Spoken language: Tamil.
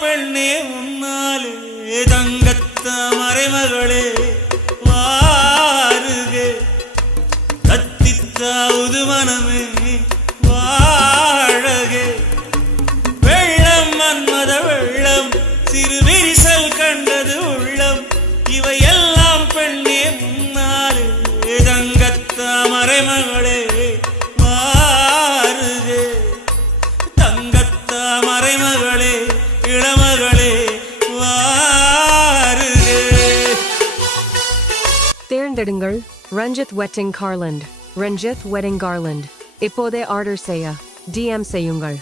பெண்ணே உன்னாலே தங்கத்த மறைமகளே வாருகே கத்தித்தாவது மனமே வாழகே வெள்ளம் மன்மத வெள்ளம் சிறு விரிசல் கண்டது உள்ளம் இவையெல்லாம் பெண்ணே முன்னாலே தங்கத்த மறைமகளே வாருகே தங்கத்த மறைமகளே இளமகளே வாருகே. தேர்ந்தெடுங்கள் Ranjith wedding garland. Ranjith wedding garland இப்போதே ஆர்டர் செய்ய DM செய்யுங்கள்.